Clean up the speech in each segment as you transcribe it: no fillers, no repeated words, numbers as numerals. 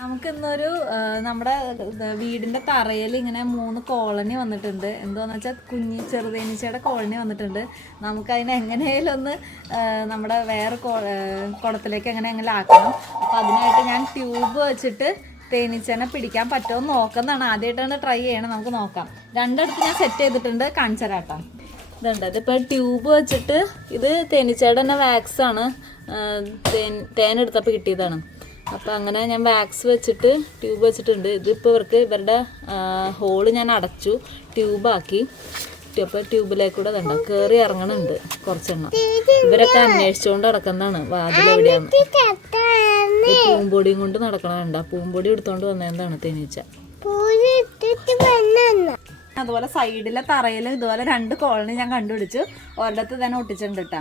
നമുക്കിന്നൊരു നമ്മുടെ വീടിൻ്റെ തറയിൽ ഇങ്ങനെ 3 കോളനി വന്നിട്ടുണ്ട്. എന്താണെന്ന് വെച്ചാൽ ചെറുതേനീച്ചയുടെ കോളനി വന്നിട്ടുണ്ട്. നമുക്കതിനെ എങ്ങനെയായാലും ഒന്ന് നമ്മുടെ വേറെ കുടത്തിലേക്ക് എങ്ങനെ ആക്കണം. അപ്പോൾ അതിനായിട്ട് ഞാൻ ട്യൂബ് വെച്ചിട്ട് തേനീച്ചനെ പിടിക്കാൻ പറ്റുമോ എന്ന് നോക്കുന്നതാണ്. ആദ്യമായിട്ടാണ് ട്രൈ ചെയ്യണം. നമുക്ക് നോക്കാം. രണ്ടിടത്ത് ഞാൻ സെറ്റ് ചെയ്തിട്ടുണ്ട്. കാണിച്ചു തരാട്ടോ. ഇതുണ്ട്. ഇതിപ്പോൾ ട്യൂബ് വെച്ചിട്ട് ഇത് തേനീച്ചയുടെ തന്നെ വാക്സാണ്. തേനെടുത്തപ്പോൾ കിട്ടിയതാണ്. അപ്പോൾ അങ്ങനെ ഞാൻ വാക്സ് വെച്ചിട്ട് ട്യൂബ് വെച്ചിട്ടുണ്ട്. ഇതിപ്പോൾ ഇവരുടെ ഹോള് ഞാൻ അടച്ചു, ട്യൂബാക്കി. അപ്പോൾ ട്യൂബിലേക്കൂടെ കണ്ടോ കയറി ഇറങ്ങണുണ്ട് കുറച്ചെണ്ണം. ഇവരൊക്കെ അന്വേഷിച്ചുകൊണ്ട് നടക്കുന്നതാണ് വാതിലെവിടെയാണ്. പൂമ്പൊടിയും കൊണ്ട് നടക്കണുണ്ട്. പൂമ്പൊടി എടുത്തോണ്ട് വന്നതാണ് തേനീച്ച. അതുപോലെ സൈഡിലെ തറയിൽ ഇതുപോലെ 2 കോളനി ഞാൻ കണ്ടുപിടിച്ചു. ഒരിടത്ത് തന്നെ ഒട്ടിച്ചിട്ടുണ്ട് കേട്ടോ.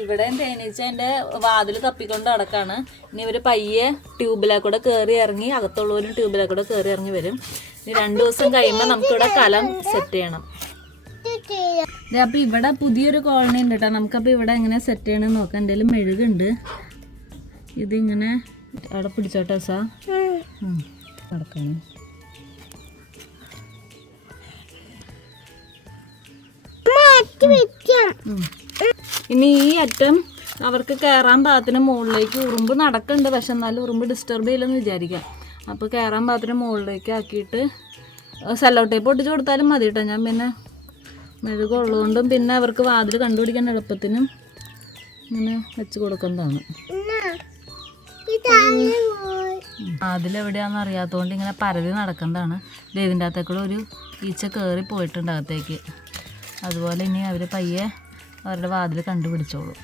ഇവിടെയും തേനീച്ച എൻ്റെ വാതിൽ തപ്പിക്കൊണ്ട് നടക്കാണ്. ഇനി ഇവർ പയ്യെ ട്യൂബിലേക്കൂടെ കയറി ഇറങ്ങി, അകത്തുള്ളവരും ട്യൂബിലേക്കൂടെ കയറി ഇറങ്ങി വരും. ഇനി 2 ദിവസം കഴിയുമ്പോൾ നമുക്കിവിടെ കലം സെറ്റ് ചെയ്യണം. അപ്പോൾ ഇവിടെ പുതിയൊരു കോളനി ഉണ്ട് കേട്ടോ. നമുക്കപ്പോൾ ഇവിടെ എങ്ങനെ സെറ്റ് ചെയ്യണമെന്ന് നോക്കാം. എൻ്റെ മെഴുകുണ്ട്. ഇതിങ്ങനെ അവിടെ പിടിച്ചോട്ടെ സാ നടക്കണം. ഇനി ഈ അറ്റം അവർക്ക് കയറാൻ പാകത്തിന് മുകളിലേക്ക് ഉറുമ്പ് നടക്കുന്നുണ്ട്. പക്ഷെ എന്നാലും ഉറുമ്പ് ഡിസ്റ്റർബ് ചെയ്യില്ലെന്ന് വിചാരിക്കാം. അപ്പോൾ കയറാൻ പാകത്തിന് മുകളിലേക്ക് ആക്കിയിട്ട് സെല്ലോ ടേപ്പ് ഒട്ടിച്ച് കൊടുത്താലും മതി കേട്ടോ. ഞാൻ പിന്നെ മെഴുകുള്ളതുകൊണ്ടും പിന്നെ അവർക്ക് വാതിൽ കണ്ടുപിടിക്കാൻ എളുപ്പത്തിനും ഇങ്ങനെ വെച്ച് കൊടുക്കുന്നതാണ്. അതിലെവിടെയാണെന്ന് അറിയാത്തതുകൊണ്ട് ഇങ്ങനെ പരതി നടക്കുന്നതാണ്. ഇതിൻ്റെ അകത്തേക്കൂടെ ഒരു ഈച്ച കയറി പോയിട്ടുണ്ട് അകത്തേക്ക്. അതുപോലെ ഇനി അവർ പയ്യെ അവരുടെ വാതിൽ കണ്ടുപിടിച്ചോളും.